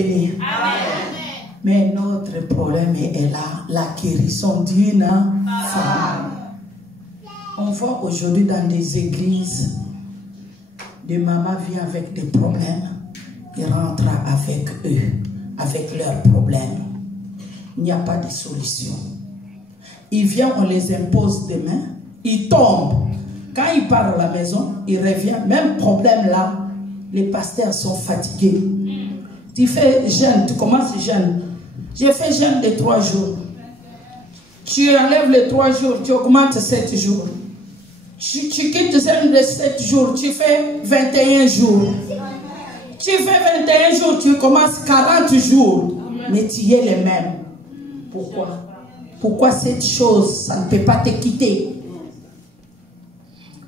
béni. Mais notre problème est là, la guérison d'une femme. On voit aujourd'hui dans des églises, des mamans viennent avec des problèmes, ils rentrent avec eux, avec leurs problèmes. Il n'y a pas de solution. Ils viennent, on les impose des mains, ils tombent. Quand ils partent à la maison, ils reviennent. Même problème là, les pasteurs sont fatigués. Tu fais jeûne, tu commences jeûne. J'ai fait jeûne de 3 jours. Tu enlèves les 3 jours, tu augmentes 7 jours. Tu quittes le jeûne de 7 jours, tu fais 21 jours. Tu fais 21 jours, tu commences 40 jours. Mais tu es les mêmes. Pourquoi? Pourquoi cette chose, ça ne peut pas te quitter?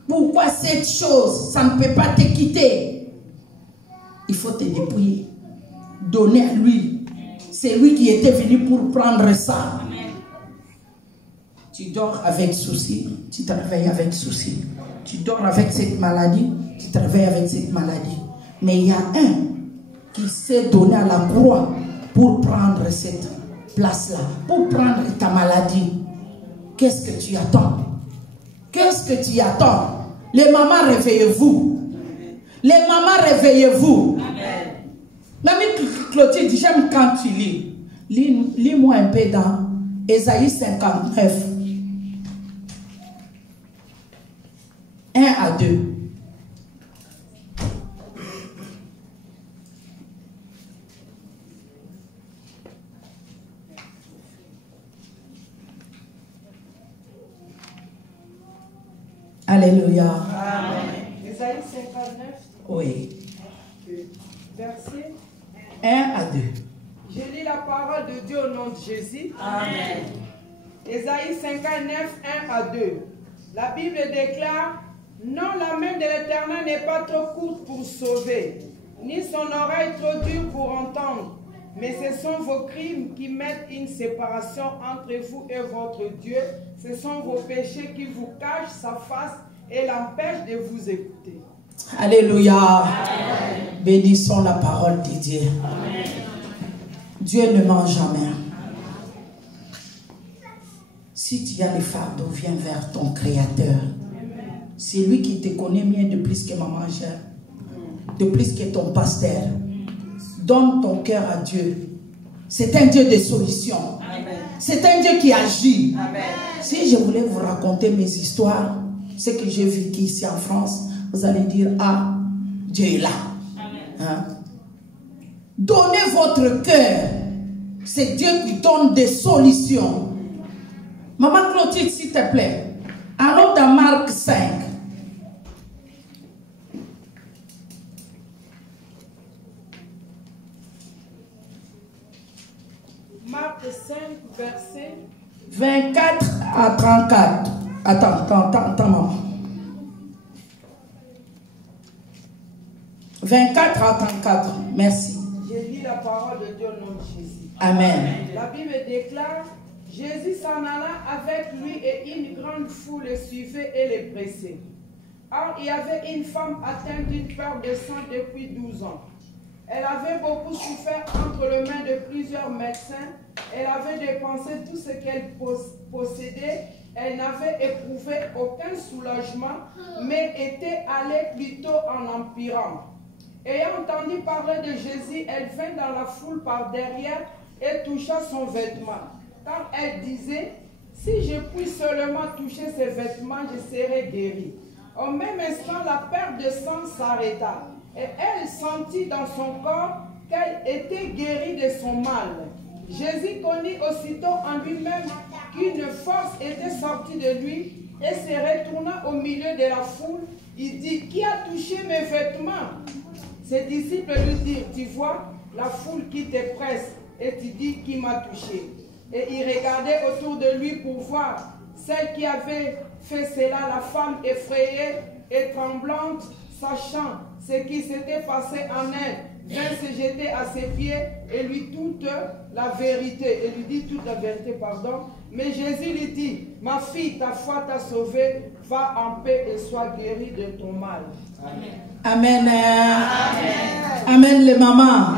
Pourquoi cette chose, ça ne peut pas te quitter? Il faut te dépouiller. Donner à lui. C'est lui qui était venu pour prendre ça. Tu dors avec souci, tu travailles avec souci. Tu dors avec cette maladie, tu travailles avec cette maladie. Mais il y a un qui s'est donné à la croix pour prendre cette place-là, pour prendre ta maladie. Qu'est-ce que tu attends? Qu'est-ce que tu attends? Les mamans, réveillez-vous. Les mamans, réveillez-vous. L'ami Clotilde, j'aime quand tu lis. Lis-moi un peu dans Ésaïe 59. 1 à 2. Alléluia. Amen. Ésaïe 59. Oui. Verset 1 à 2. Je lis la parole de Dieu au nom de Jésus. Amen. Ésaïe 59, 1 à 2. La Bible déclare: non, la main de l'Éternel n'est pas trop courte pour sauver, ni son oreille trop dure pour entendre. Mais ce sont vos crimes qui mettent une séparation entre vous et votre Dieu. Ce sont vos péchés qui vous cachent sa face et l'empêchent de vous écouter. Alléluia. Amen. Bénissons la parole de Dieu. Amen. Dieu ne ment jamais. Si tu as des fardeaux, viens vers ton Créateur. C'est lui qui te connaît mieux de plus que maman gère, de plus que ton pasteur. Donne ton cœur à Dieu. C'est un Dieu de solutions. C'est un Dieu qui agit. Amen. Si je voulais vous raconter mes histoires, ce que j'ai vécu ici en France, vous allez dire: ah, Dieu est là. Hein? Donnez votre cœur. C'est Dieu qui donne des solutions. Maman Clotilde, s'il te plaît, allons dans Marc 5. Marc 5, verset 24 à 34. Attends, maman. 24 à 34. Merci. Je lis la parole de Dieu au nom de Jésus. Amen. La Bible déclare: Jésus s'en alla avec lui et une grande foule le suivait et les pressait. Or, il y avait une femme atteinte d'une perte de sang depuis 12 ans. Elle avait beaucoup souffert entre les mains de plusieurs médecins. Elle avait dépensé tout ce qu'elle possédait. Elle n'avait éprouvé aucun soulagement, mais était allée plutôt en empirant. Ayant entendu parler de Jésus, elle vint dans la foule par derrière et toucha son vêtement. Car elle disait: si je puis seulement toucher ses vêtements, je serai guérie. Au même instant, la perte de sang s'arrêta. Et elle sentit dans son corps qu'elle était guérie de son mal. Jésus connut aussitôt en lui-même qu'une force était sortie de lui et se retourna au milieu de la foule. Il dit: qui a touché mes vêtements? Ses disciples lui dirent: tu vois la foule qui te presse et tu dis: qui m'a touché? Et il regardait autour de lui pour voir celle qui avait fait cela, la femme effrayée et tremblante, sachant ce qui s'était passé en elle, vint se jeter à ses pieds et lui toute la vérité. Et lui dit toute la vérité, pardon. Mais Jésus lui dit: ma fille, ta foi t'a sauvée, va en paix et sois guérie de ton mal. Amen. Amen. Amen les mamans.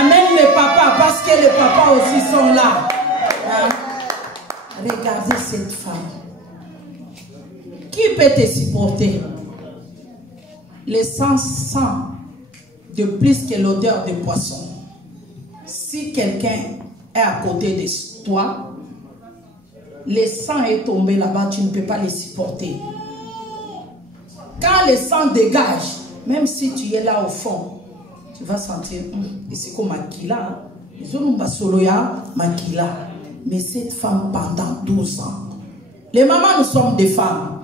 Amen les que les papas aussi sont là. Hein? Regardez cette femme. Qui peut te supporter? Le sang sent de plus que l'odeur de poisson. Si quelqu'un est à côté de toi, le sang est tombé là-bas, tu ne peux pas le supporter. Quand le sang dégage, même si tu es là au fond, tu vas sentir, et c'est comme Makila, mais cette femme pendant 12 ans. Les mamans, nous sommes des femmes.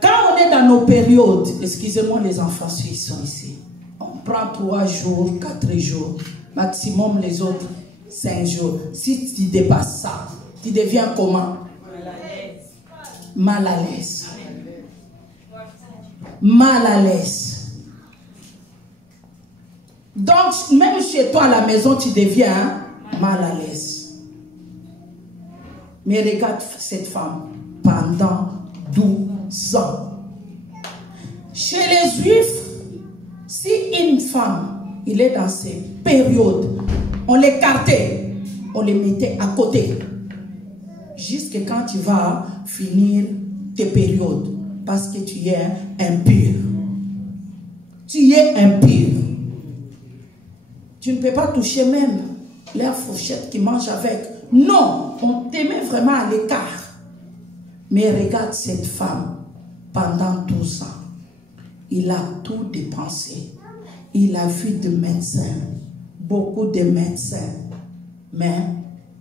Quand on est dans nos périodes, excusez-moi les enfants qui sont ici, on prend 3 jours, 4 jours, maximum les autres 5 jours. Si tu dépasses ça, tu deviens comment? Mal à l'aise. Mal à l'aise. Donc, même chez toi à la maison, tu deviens mal à l'aise. Mais regarde cette femme pendant 12 ans. Chez les Juifs, si une femme, il est dans ces périodes, on l'écartait, on les mettait à côté. Jusqu'à quand tu vas finir tes périodes. Parce que tu es impur. Tu es impur. Tu ne peux pas toucher même leur fourchette qui mange avec. Non, on t'aimait vraiment à l'écart. Mais regarde cette femme, pendant 12 ans, il a tout dépensé. Il a vu de médecins, beaucoup de médecins, mais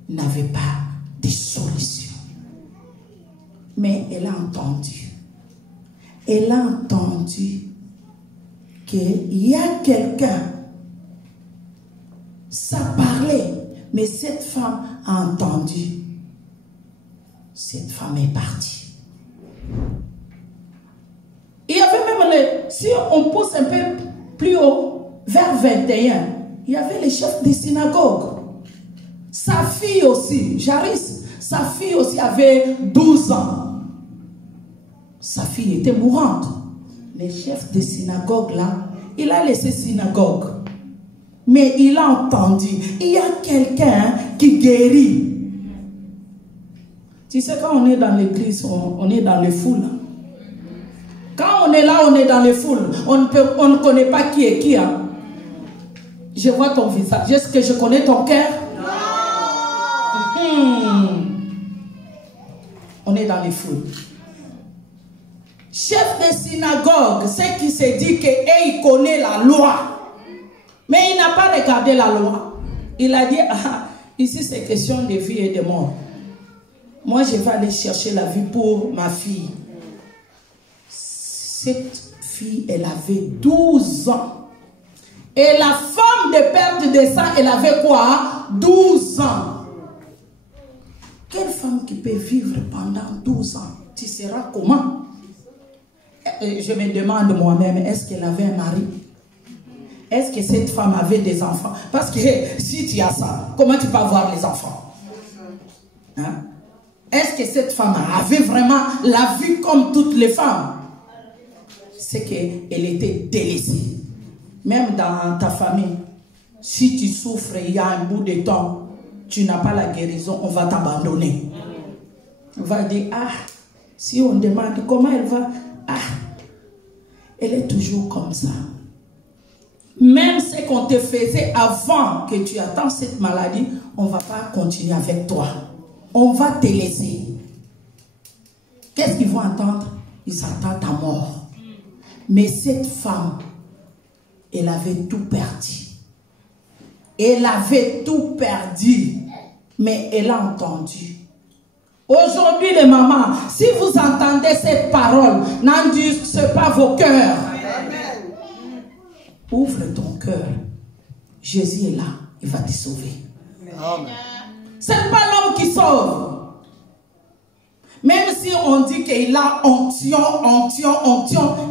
il n'avait pas de solution. Mais elle a entendu. Elle a entendu qu'il y a quelqu'un. Ça parlait, mais cette femme a entendu. Cette femme est partie. Il y avait même, si on pousse un peu plus haut, vers 21, il y avait le chef de synagogue. Sa fille aussi, Jaris, sa fille aussi avait 12 ans. Sa fille était mourante. Le chef de synagogue là, il a laissé synagogue. Mais il a entendu, il y a quelqu'un qui guérit. Tu sais, quand on est dans l'église, on est dans les foules. Quand on est là, on est dans les foules. On ne connaît pas qui est qui. Hein? Je vois ton visage. Est-ce que je connais ton cœur? On est dans les foules. Chef de synagogue, c'est qui se dit qu'il connaît la loi. Mais il n'a pas regardé la loi. Il a dit, ah, ici c'est question de vie et de mort. Moi je vais aller chercher la vie pour ma fille. Cette fille, elle avait 12 ans. Et la femme de perte de sang, elle avait quoi? 12 ans. Quelle femme qui peut vivre pendant 12 ans? Tu seras comment? Je me demande moi-même, est-ce qu'elle avait un mari? Est-ce que cette femme avait des enfants? Parce que si tu as ça, comment tu peux avoir les enfants? Hein? Est-ce que cette femme avait vraiment la vie comme toutes les femmes? C'est qu'elle était délaissée. Même dans ta famille, si tu souffres, il y a un bout de temps, tu n'as pas la guérison, on va t'abandonner. On va dire, ah, si on demande comment elle va, ah, elle est toujours comme ça. Même ce qu'on te faisait avant que tu attends cette maladie, on ne va pas continuer avec toi. On va te laisser. Qu'est-ce qu'ils vont attendre? Ils attendent ta mort. Mais cette femme, elle avait tout perdu. Elle avait tout perdu. Mais elle a entendu. Aujourd'hui, les mamans, si vous entendez cette parole, n'endurcissez pas vos cœurs. Ouvre ton cœur. Jésus est là. Il va te sauver. Ce n'est pas l'homme qui sauve. Même si on dit qu'il a onction,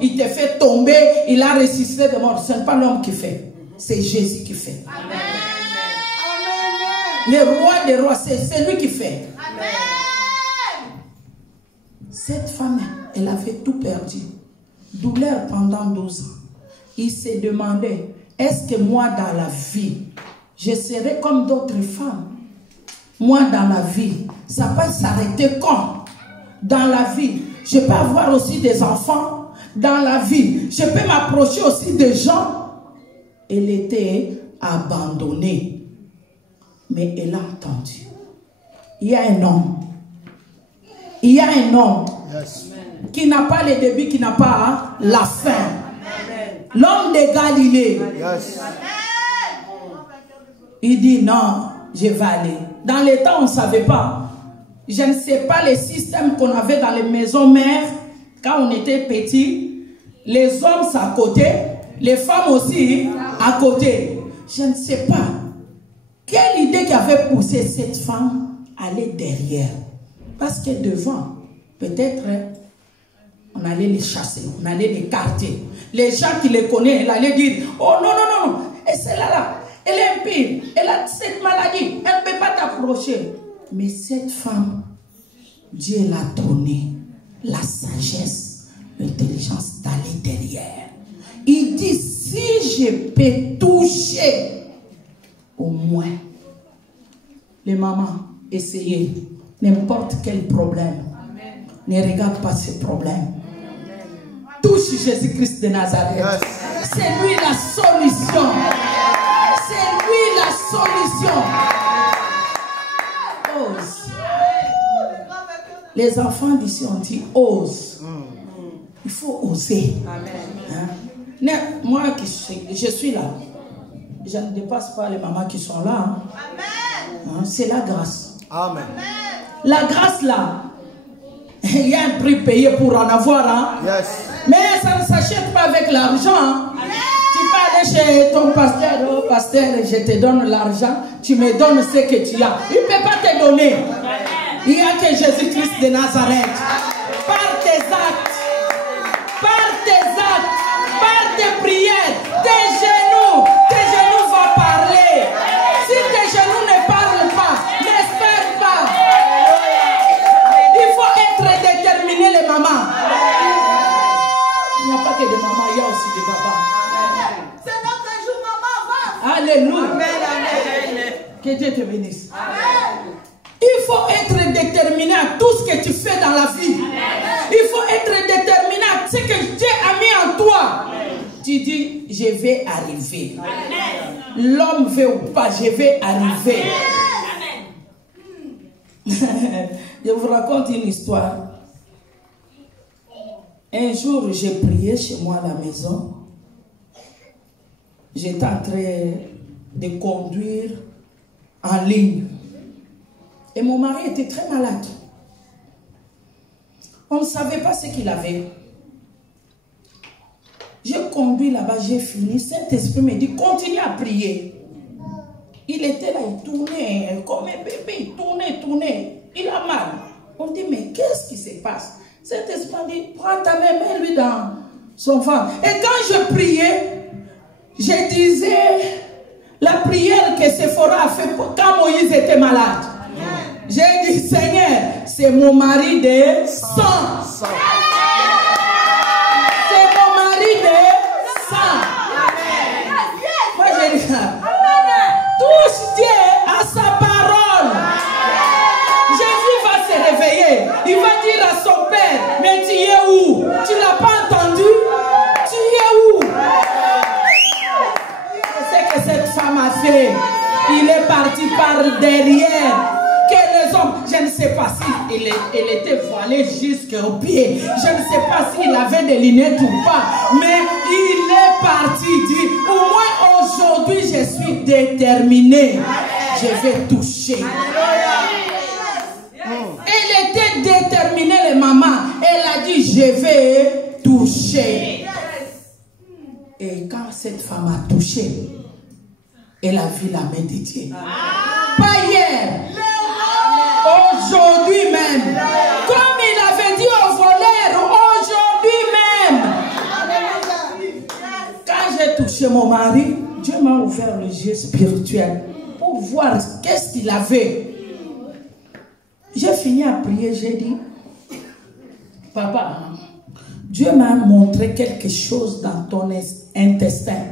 il te fait tomber, il a ressuscité de mort. Ce n'est pas l'homme qui fait. C'est Jésus qui fait. Amen. Le roi des rois, c'est lui qui fait. Amen. Cette femme, elle avait tout perdu. Douleur pendant 12 ans. Il s'est demandé, est-ce que moi dans la vie, je serai comme d'autres femmes. Moi, dans la vie, ça peut s'arrêter quand? Dans la vie, je peux avoir aussi des enfants. Dans la vie, je peux m'approcher aussi des gens. Elle était abandonnée. Mais elle a entendu. Il y a un homme. Il y a un homme qui n'a pas le début, qui n'a pas la fin. L'homme de Galilée. Il dit non, je vais aller. Dans les temps, on ne savait pas. Je ne sais pas les systèmes qu'on avait dans les maisons mères quand on était petit. Les hommes, c'est à côté. Les femmes aussi, à côté. Je ne sais pas. Quelle idée qui avait poussé cette femme à aller derrière? Parce que devant, peut-être, on allait les chasser, on allait les écarter. Les gens qui les connaissent, ils allaient dire, oh non, non, non, et celle-là, elle est impie, elle a cette maladie, elle ne peut pas t'approcher. Mais cette femme, Dieu l'a donné la sagesse, l'intelligence d'aller derrière. Il dit, si je peux toucher, au moins, les mamans, essayez, n'importe quel problème. Amen. Ne regarde pas ces problèmes. Touche Jésus-Christ de Nazareth. C'est lui la solution. C'est lui la solution. Ose. Les enfants d'ici ont dit ose. Il faut oser. Hein? Moi, je suis là. Je ne dépasse pas les mamans qui sont là. Hein? C'est la grâce. Amen. La grâce là, il y a un prix payé pour en avoir. Hein? Yes. Mais ça ne s'achète pas avec l'argent. Hein? Tu peux aller chez ton pasteur. Oh pasteur, je te donne l'argent. Tu me donnes ce que tu as. Il ne peut pas te donner. Il n'y a que Jésus-Christ de Nazareth. Par tes actes. Par tes actes. Par tes prières. Tes genoux. Tes genoux vont parler. Si tes genoux ne parlent pas, n'espère pas. Il faut être déterminé, les mamans. Il n'y a pas que des mamans, il y a aussi des papas. C'est notre jour, maman. Alléluia. Amen. Que Dieu te bénisse. Amen. Il faut être déterminé à tout ce que tu fais dans la vie. Il faut être déterminé à ce que Dieu a mis en toi. Tu dis, je vais arriver. L'homme veut ou pas, je vais arriver. Je vous raconte une histoire. Un jour, j'ai prié chez moi à la maison. J'étais en train de conduire en ligne. Et mon mari était très malade. On ne savait pas ce qu'il avait. J'ai conduit là-bas, j'ai fini. Saint-Esprit me dit, continue à prier. Il était là, il tournait comme un bébé, il tournait. Il a mal. On dit, mais qu'est-ce qui se passe? Saint-Esprit dit, prends ta main, mets-lui dans son ventre. Et quand je priais, je disais la prière que Séphora a fait quand Moïse était malade. J'ai dit, Seigneur, c'est mon mari de sang. C'est mon mari de sang. Moi, j'ai dit, touche Dieu à sa parole. Jésus va se réveiller. Il va dire à son père, mais tu es où? Tu ne l'as pas entendu? Tu es où? C'est que cette femme a fait. Il est parti par derrière. Que les hommes, je ne sais pas si elle était voilée jusqu'au pied. Je ne sais pas s'il avait des lunettes ou pas. Mais il est parti. Dit, au moins aujourd'hui, je suis déterminé. Je vais toucher. Elle était déterminée, les mamans. Elle a dit, je vais toucher. Et quand cette femme a touché, elle a vu la main de Dieu. Pas hier. Aujourd'hui même. Comme il avait dit au voleur, aujourd'hui même. Quand j'ai touché mon mari, Dieu m'a ouvert les yeux spirituels pour voir qu'est-ce qu'il avait. J'ai fini à prier, j'ai dit, papa, Dieu m'a montré quelque chose dans ton intestin.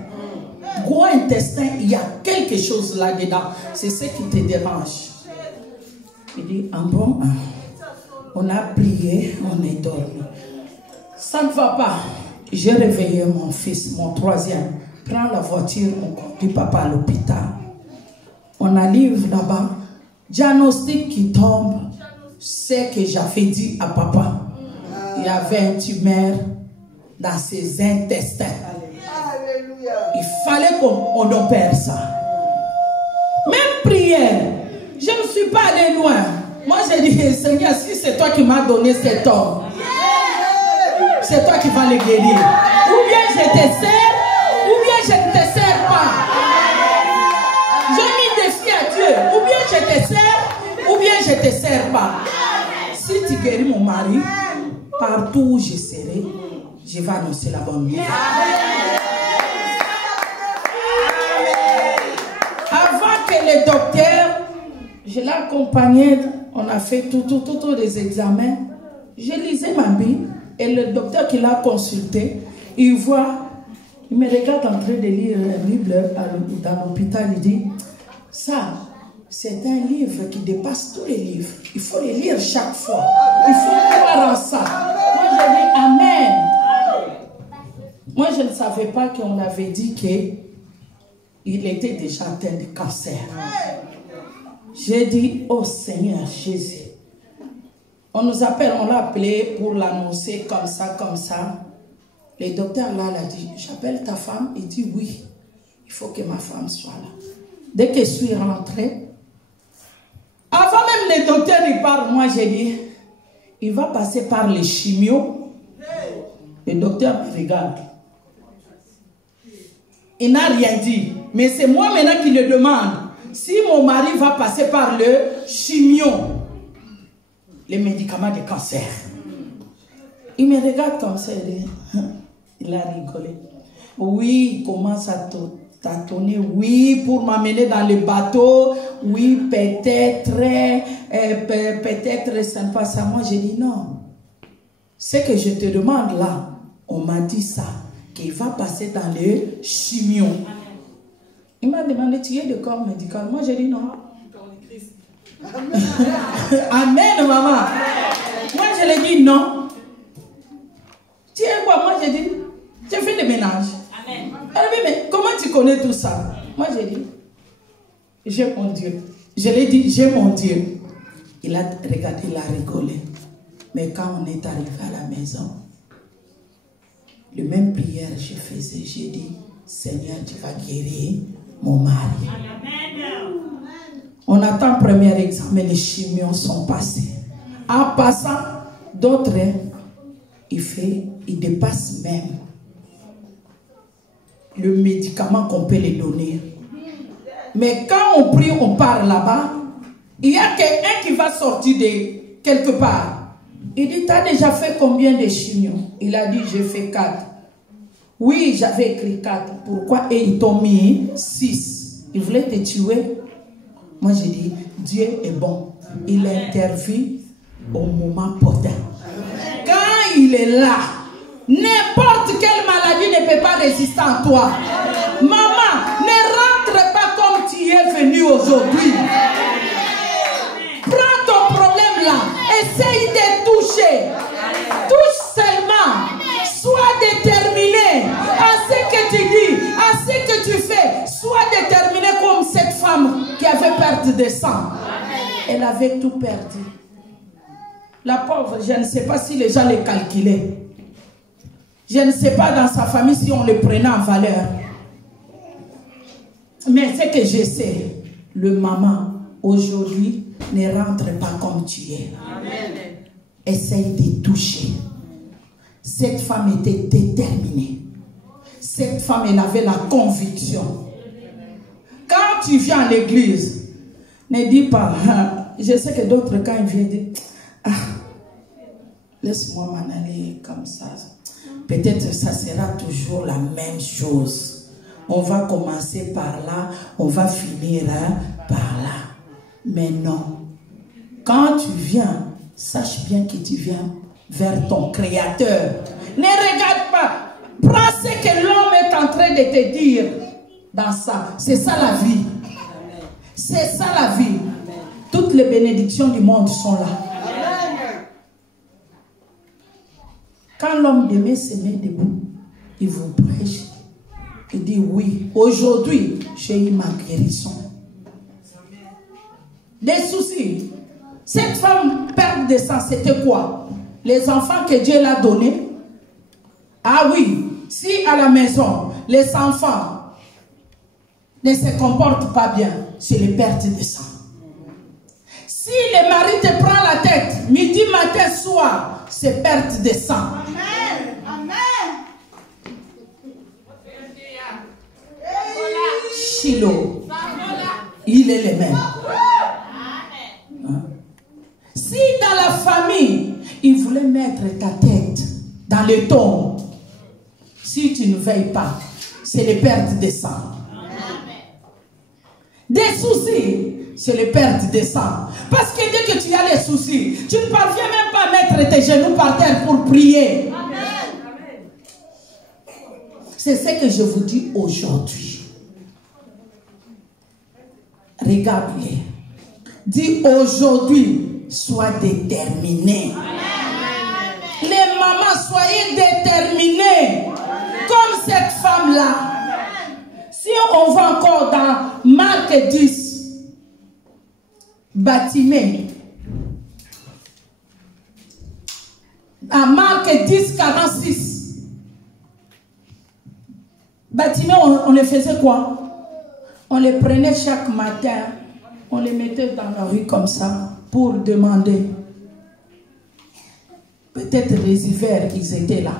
Gros intestin, il y a quelque quelque chose là-dedans. C'est ce qui te dérange. Il dit, ah bon, on a prié, on est dormi. Ça ne va pas. J'ai réveillé mon fils, mon troisième. Prends la voiture, on conduit papa à l'hôpital. On arrive là-bas. Diagnostic qui tombe. C'est que j'avais dit à papa. Il y avait un tumeur dans ses intestins. Il fallait qu'on opère ça. Même prière. Je ne suis pas allé loin. Moi j'ai dit, Seigneur, si c'est toi qui m'as donné cet homme, c'est toi qui vas le guérir. Ou bien je te sers, ou bien je ne te sers pas. Je mis défi à Dieu. Ou bien je te sers, ou bien je ne te sers pas. Si tu guéris mon mari, partout où je serai, je vais annoncer la bonne nouvelle. Avant que le docteur, je l'ai accompagné, on a fait tous les examens. Je lisais ma Bible et le docteur qui l'a consulté, il me regarde en train de lire la Bible dans l'hôpital, il dit, ça, c'est un livre qui dépasse tous les livres. Il faut les lire chaque fois. Il faut croire en ça. Moi, je dis Amen. Moi, je ne savais pas qu'on avait dit qu'il était déjà atteint de cancer. J'ai dit, oh Seigneur Jésus. On nous appelle, on l'a appelé pour l'annoncer comme ça, comme ça. Le docteur là l'a dit, j'appelle ta femme. Il dit oui, il faut que ma femme soit là. Dès que je suis rentrée, avant même le docteur il parle, moi j'ai dit, il va passer par les chimios. Le docteur me regarde. Il n'a rien dit. Mais c'est moi maintenant qui le demande. Si mon mari va passer par le chimio, les médicaments de cancer. Il me regarde comme ça. Il a rigolé. Oui, il commence à tâtonner. Oui, pour m'amener dans le bateau. Oui, peut-être ça ne passe à moi. J'ai dit non. Ce que je te demande là, on m'a dit ça. Qu'il va passer dans le chimio. Il m'a demandé, tu es de corps médical? Moi, j'ai dit non. Amen, maman. Moi, je lui ai dit non. Tu es quoi? Moi, j'ai dit, j'ai fait des ménages. Amen. Elle dit, mais comment tu connais tout ça? Moi, j'ai dit, j'ai mon Dieu. Je lui ai dit, j'ai mon Dieu. Il a regardé, il a rigolé. Mais quand on est arrivé à la maison, le même prière je faisais, j'ai dit, Seigneur, tu vas guérir mon mari. Amen. On attend le premier examen, les chimios sont passés. En passant, d'autres, il dépasse même le médicament qu'on peut les donner. Mais quand on prie, on part là-bas, il y a quelqu'un qui va sortir de quelque part. Il dit, tu as déjà fait combien de chimios? Il a dit, j'ai fait 4. Oui, j'avais écrit 4. Pourquoi? Et ils t'ont mis 6. Ils voulaient te tuer. Moi, j'ai dit, Dieu est bon. Il intervient au moment opportun. Quand il est là, n'importe quelle maladie ne peut pas résister à toi. Maman, ne rentre pas comme tu es venu aujourd'hui. Prends ton problème là. Essaye de toucher. Touche seulement. Sois déterminé à ce que tu dis, à ce que tu fais. Sois déterminé comme cette femme qui avait perdu de sang. Elle avait tout perdu. La pauvre, je ne sais pas si les gens les calculaient. Je ne sais pas dans sa famille si on les prenait en valeur. Mais ce que je sais, le maman, aujourd'hui, ne rentre pas comme tu es. Amen. Essaye de toucher. Cette femme était déterminée. Cette femme, elle avait la conviction. Quand tu viens à l'église, ne dis pas, je sais que d'autres, quand ils viennent, disent, ah, laisse-moi m'en aller comme ça. Peut-être ça sera toujours la même chose. On va commencer par là, on va finir par là. Mais non. Quand tu viens, sache bien que tu viens vers ton Créateur. Ne regarde pas. Prends ce que l'homme est en train de te dire dans ça. C'est ça la vie. C'est ça la vie. Amen. Toutes les bénédictions du monde sont là. Amen. Quand l'homme demain se met debout, il vous prêche. Il dit oui, aujourd'hui, j'ai eu ma guérison. Des soucis. Cette femme perte de sang, c'était quoi? Les enfants que Dieu l'a donnés. Ah oui, si à la maison, les enfants ne se comportent pas bien, c'est les pertes de sang. Si le mari te prend la tête, midi, matin, soir, c'est perte de sang. Amen. Amen. Shiloh, il est le même. Si dans la famille, il voulait mettre ta tête dans le tombe, si tu ne veilles pas, c'est les pertes de sang. Des soucis, c'est les pertes de sang. Parce que dès que tu as les soucis, tu ne parviens même pas à mettre tes genoux par terre pour prier. C'est ce que je vous dis aujourd'hui. Regardez. Dis aujourd'hui, sois déterminé. Les mamans, soyez déterminés. Comme cette femme-là. Si on va encore dans Marc 10, Batimée. À Marc 10, 46. Batimée, on les faisait quoi? On les prenait chaque matin, on les mettait dans la rue comme ça pour demander. Peut-être les hivers, ils étaient là.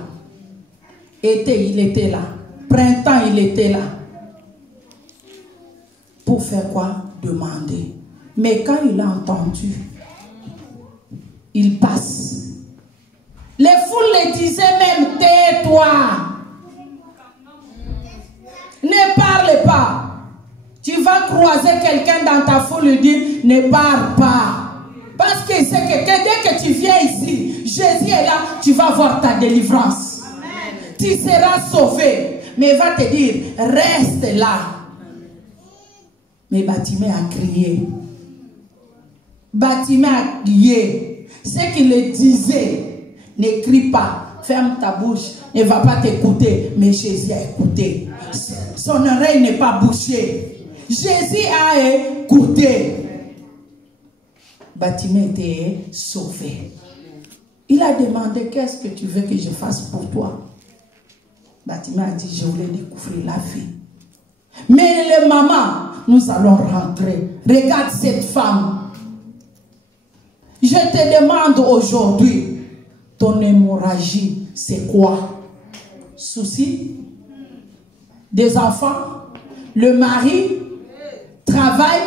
Été, il était là. Printemps, il était là. Pour faire quoi? Demander. Mais quand il a entendu, il passe. Les foules le disaient même, tais-toi. Ne parle pas. Tu vas croiser quelqu'un dans ta foule et dire, ne parle pas. Parce que c'est que dès que tu viens ici, Jésus est là, tu vas voir ta délivrance. Amen. Tu seras sauvé. Mais il va te dire, reste là. Mais Batimée a crié. Batimée a crié. Ce qu'il le disait, ne crie pas, ferme ta bouche, ne va pas t'écouter. Mais Jésus a écouté. Son oreille n'est pas bouchée. Jésus a écouté. Batimée était sauvé. Il a demandé, qu'est-ce que tu veux que je fasse pour toi? Batimée a dit, je voulais découvrir la vie. Mais les mamans, nous allons rentrer. Regarde cette femme. Je te demande aujourd'hui, ton hémorragie, c'est quoi? Souci? Des enfants? Le mari? Travail?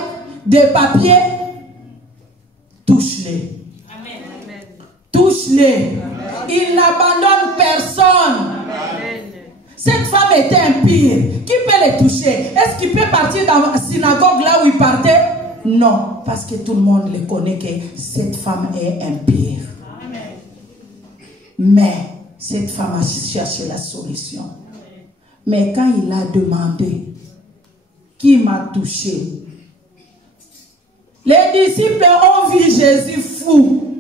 Des papiers? Touche-les. Touche-les. Il n'abandonne personne. Amen. Cette femme était impure. Qui peut les toucher? Est-ce qu'il peut partir dans la synagogue là où il partait? Non, parce que tout le monde le connaît que cette femme est impure. Amen. Mais cette femme a cherché la solution. Amen. Mais quand il a demandé, qui m'a touché? Les disciples ont vu Jésus fou.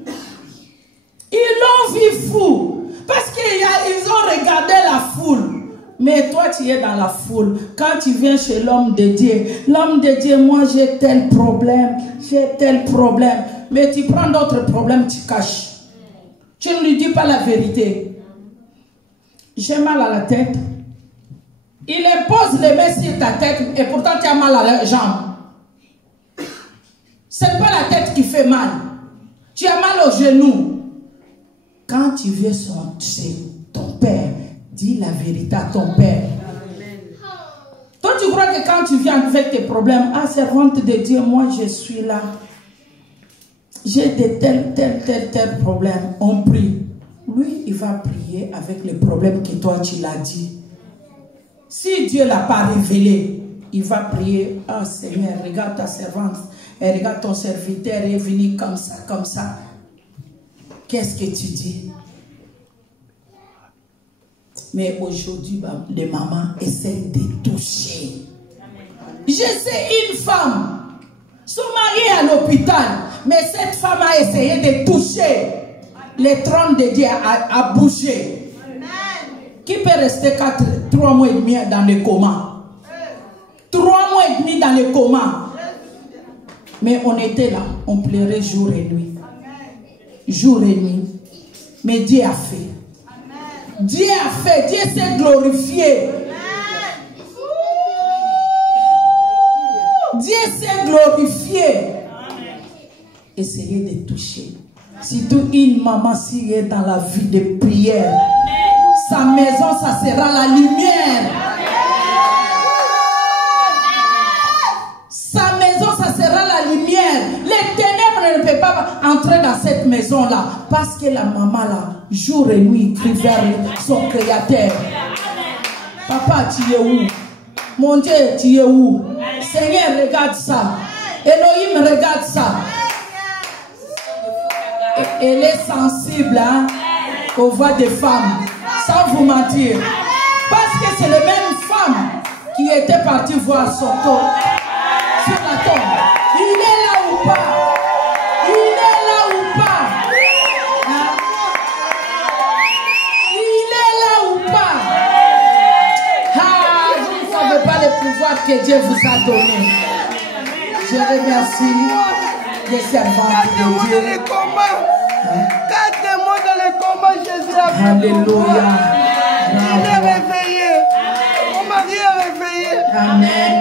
Ils l'ont vu fou. Parce qu'ils ont regardé la foule. Mais toi, tu es dans la foule. Quand tu viens chez l'homme de Dieu, moi j'ai tel problème, Mais tu prends d'autres problèmes, tu caches. Tu ne lui dis pas la vérité. J'ai mal à la tête. Il impose les mains sur ta tête et pourtant tu as mal à la jambe. Ce n'est pas la tête qui fait mal. Tu as mal au genou. Quand tu viens chez ton père, dis la vérité à ton père. Amen. Toi, tu crois que quand tu viens avec tes problèmes, ah, servante de Dieu, moi je suis là. J'ai des tels problèmes. On prie. Lui, il va prier avec les problèmes que toi tu l'as dit. Si Dieu ne l'a pas révélé, il va prier. Ah, Seigneur, regarde ta servante. Et regarde ton serviteur est venu comme ça. Qu'est-ce que tu dis? Mais aujourd'hui, les mamans essaient de toucher. Je sais une femme, Son mari est à l'hôpital, mais cette femme a essayé de toucher le trône de Dieu, a bougé. Qui peut rester 3 mois et demi dans le coma? 3 mois et demi dans le coma. Mais on était là, on pleurait jour et nuit. Jour et nuit. Mais Dieu a fait. Dieu a fait, Dieu s'est glorifié. Dieu s'est glorifié. Essayez de toucher. Surtout une maman qui est dans la vie de prière. Sa maison, ça sera la lumière. Sa maison, ça sera la lumière. Les ténèbres ne peuvent pas entrer dans cette maison-là. Parce que la maman, là, jour et nuit, crie vers son créateur. Papa, tu es où? Mon Dieu, tu es où? Seigneur, regarde ça. Elohim, regarde ça. Elle est sensible hein, aux voix des femmes. Sans vous mentir. Parce que c'est les mêmes femmes qui étaient parties voir son corps sur la tombe. Il est là ou pas? Il est là ou pas? Hein? Il est là ou pas? Ah, vous ne savez pas le pouvoir que Dieu vous a donné. Je remercie les servantes de Dieu. 4 mois dans le combat, Jésus a fait. Alléluia. Il est réveillé. Mon mari est réveillé. Amen.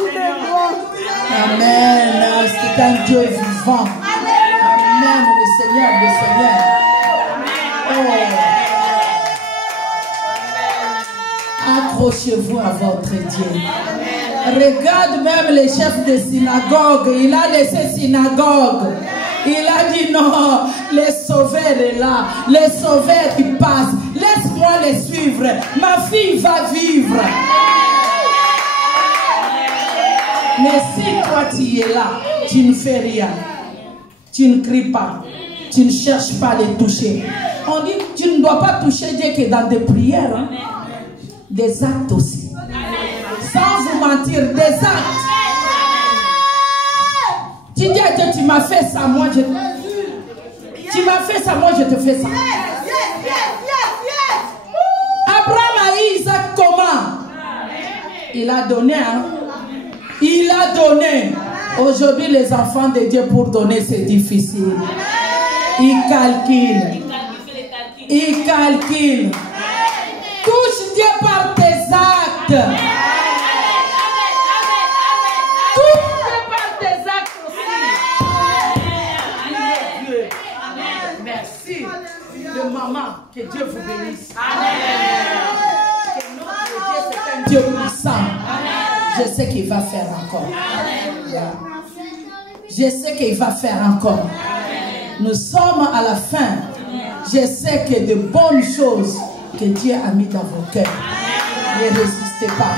Il est grand. Amen. C'est un Dieu vivant. Amen. Le Seigneur, le Seigneur. Oh. Accrochez-vous à votre Dieu. Regarde même les chefs de synagogue. Il a laissé synagogue. Il a dit non, le sauveur est là, le sauveur qui passe, laisse-moi le suivre, ma fille va vivre. Mais si toi tu es là, tu ne fais rien, tu ne cries pas, tu ne cherches pas à les toucher. On dit tu ne dois pas toucher Dieu que dans des prières, hein? Des actes aussi. Sans vous mentir, des actes. Tu dis à Dieu, tu m'as fait ça, moi je... Tu m'as fait ça, moi je te fais ça. Abraham a eu Isaac comment? Il a donné, hein? Il a donné. Aujourd'hui, les enfants de Dieu, pour donner, c'est difficile. Ils calculent. Ils calculent. Touche Dieu par tes actes. Maman, que Dieu vous bénisse. Amen. Que notre Dieu, c'est un Dieu puissant. Amen. Je sais qu'il va faire encore. Amen. Je sais qu'il va faire encore. Amen. Nous sommes à la fin. Amen. Je sais que de bonnes choses que Dieu a mis dans vos cœurs. Amen. Ne résistez pas.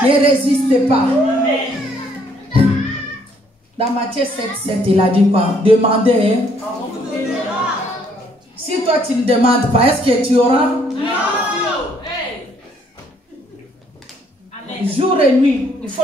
Amen. Ne résistez pas. Amen. Dans Matthieu 7:7, il a dit quoi? Demandez. Hein? Si toi tu ne demandes pas, est-ce que tu auras? Non. Jour et nuit, il faut